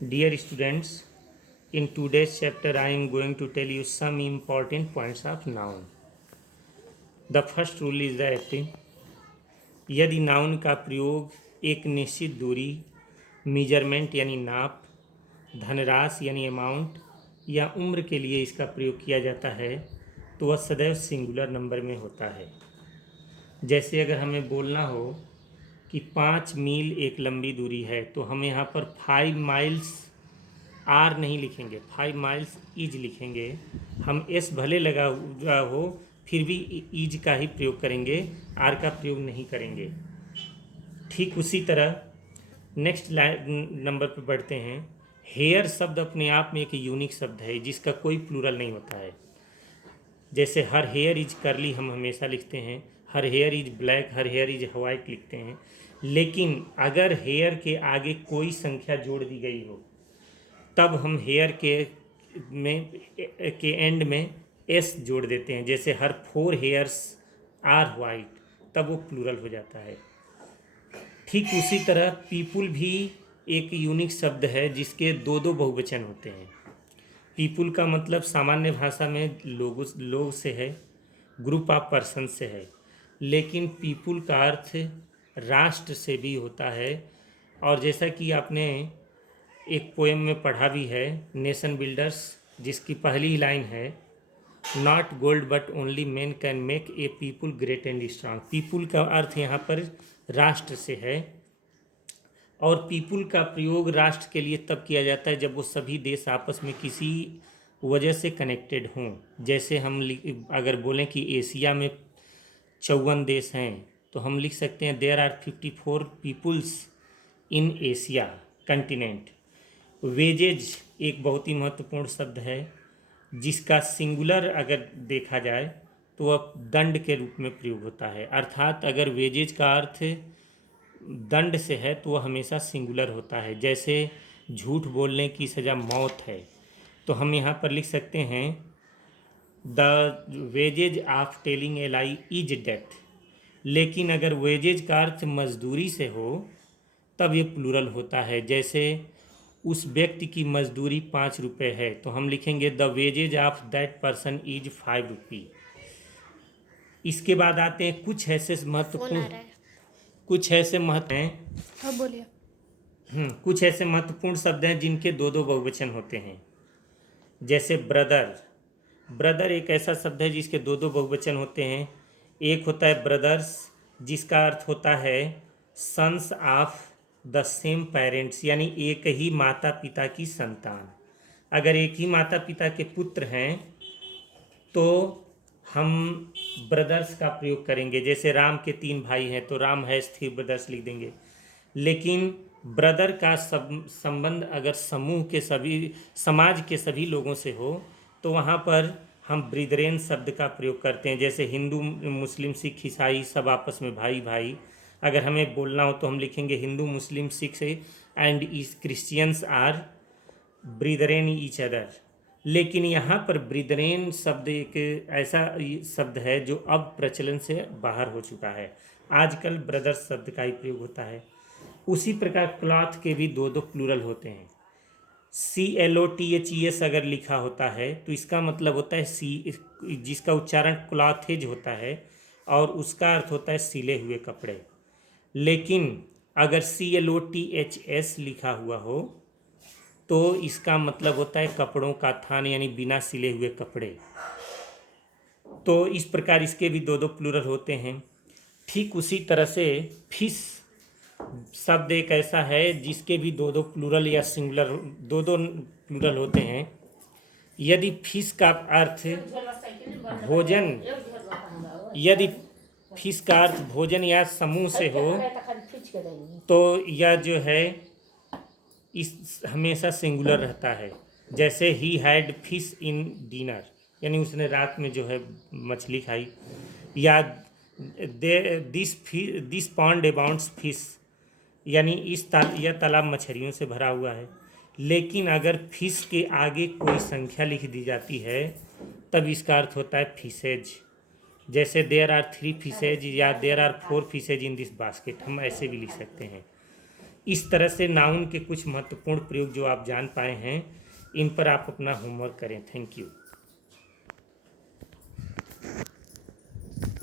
Dear students, in today's chapter I am going to tell you some important points of noun. The first rule is that यदि noun का प्रयोग एक निश्चित दूरी, measurement यानी नाप, धनराशि यानी अमाउंट या उम्र के लिए इसका प्रयोग किया जाता है तो वह सदैव सिंगुलर नंबर में होता है। जैसे अगर हमें बोलना हो कि 5 मील एक लंबी दूरी है तो हम यहाँ पर 5 माइल्स आर नहीं लिखेंगे, 5 माइल्स ईज लिखेंगे। हम एस भले लगा हुआ हो फिर भी ईज का ही प्रयोग करेंगे, आर का प्रयोग नहीं करेंगे। ठीक उसी तरह नेक्स्ट नंबर पर बढ़ते हैं। हेयर शब्द अपने आप में एक यूनिक शब्द है जिसका कोई प्लूरल नहीं होता है। जैसे हर हेयर इज करली हम हमेशा लिखते हैं, her here is black, her here is white लिखते हैं। लेकिन अगर हेयर के आगे कोई संख्या जोड़ दी गई हो तब हम हेयर के एंड में एस जोड़ देते हैं। जैसे हर 4 हेयर्स आर वाइट, तब वो प्लूरल हो जाता है। ठीक उसी तरह पीपुल भी एक यूनिक शब्द है जिसके दो बहुवचन होते हैं। पीपुल का मतलब सामान्य भाषा में लोग से है, ग्रुप ऑफ पर्सन से है। लेकिन पीपुल का अर्थ राष्ट्र से भी होता है। और जैसा कि आपने एक पोएम में पढ़ा भी है, नेशन बिल्डर्स, जिसकी पहली लाइन है, not gold but only man can make a people great and strong. People का अर्थ यहाँ पर राष्ट्र से है। और पीपुल का प्रयोग राष्ट्र के लिए तब किया जाता है जब वो सभी देश आपस में किसी वजह से कनेक्टेड हों। जैसे हम अगर बोलें कि एशिया में 54 देश हैं तो हम लिख सकते हैं there are 54 peoples in Asia continent. Wages एक बहुत ही महत्वपूर्ण शब्द है जिसका सिंगुलर अगर देखा जाए तो वह दंड के रूप में प्रयोग होता है। अर्थात अगर वेजेज का अर्थ दंड से है तो वह हमेशा सिंगुलर होता है। जैसे झूठ बोलने की सज़ा मौत है तो हम यहाँ पर लिख सकते हैं the wages of telling a lie is death. लेकिन अगर वेजेज का अर्थ मजदूरी से हो तब ये प्लूरल होता है। जैसे उस व्यक्ति की मजदूरी 5 रुपये है तो हम लिखेंगे the wages of that person is 5 rupee. इसके बाद आते हैं कुछ ऐसे महत्वपूर्ण शब्द हैं जिनके दो बहुवचन होते हैं। जैसे ब्रदर एक ऐसा शब्द है जिसके दो बहुवचन होते हैं। एक होता है ब्रदर्स जिसका अर्थ होता है sons of the same parents, यानी एक ही माता पिता की संतान। अगर एक ही माता पिता के पुत्र हैं तो हम ब्रदर्स का प्रयोग करेंगे। जैसे राम के 3 भाई हैं तो राम हैज़ 3 ब्रदर्स लिख देंगे। लेकिन ब्रदर का संबंध अगर समाज के सभी लोगों से हो तो वहाँ पर हम ब्रिदरेन शब्द का प्रयोग करते हैं। जैसे हिंदू, मुस्लिम, सिख, ईसाई सब आपस में भाई भाई। अगर हमें बोलना हो तो हम लिखेंगे Hindu, Muslim, Sikh and Christians are brethren each other. लेकिन यहाँ पर ब्रिदरेन शब्द एक ऐसा शब्द है जो अब प्रचलन से बाहर हो चुका है। आजकल ब्रदर्स शब्द का ही प्रयोग होता है। उसी प्रकार क्लॉथ के भी दो प्लूरल होते हैं। CLOTHES अगर लिखा होता है तो इसका मतलब होता है जिसका उच्चारण क्लॉथेज होता है और उसका अर्थ होता है सिले हुए कपड़े। लेकिन अगर CLOTHS लिखा हुआ हो तो इसका मतलब होता है कपड़ों का थान, यानी बिना सिले हुए कपड़े। तो इस प्रकार इसके भी दो प्लूरल होते हैं। ठीक उसी तरह से फिश शब्द एक ऐसा है जिसके भी दो प्लूरल या सिंगुलर दो प्लूरल होते हैं। यदि फिश का अर्थ भोजन या समूह से हो तो यह जो है इस हमेशा सिंगुलर रहता है। जैसे he had fish in dinner, यानी उसने रात में जो है मछली खाई। या दिस पॉन्ड अबाउंड्स फिश, यानी यह तालाब मछलियों से भरा हुआ है। लेकिन अगर फिश के आगे कोई संख्या लिख दी जाती है तब इसका अर्थ होता है फिशेज। जैसे देयर आर 3 फिशेज या there are 4 fishes in this basket, हम ऐसे भी लिख सकते हैं। इस तरह से नाउन के कुछ महत्वपूर्ण प्रयोग जो आप जान पाए हैं, इन पर आप अपना होमवर्क करें। Thank you.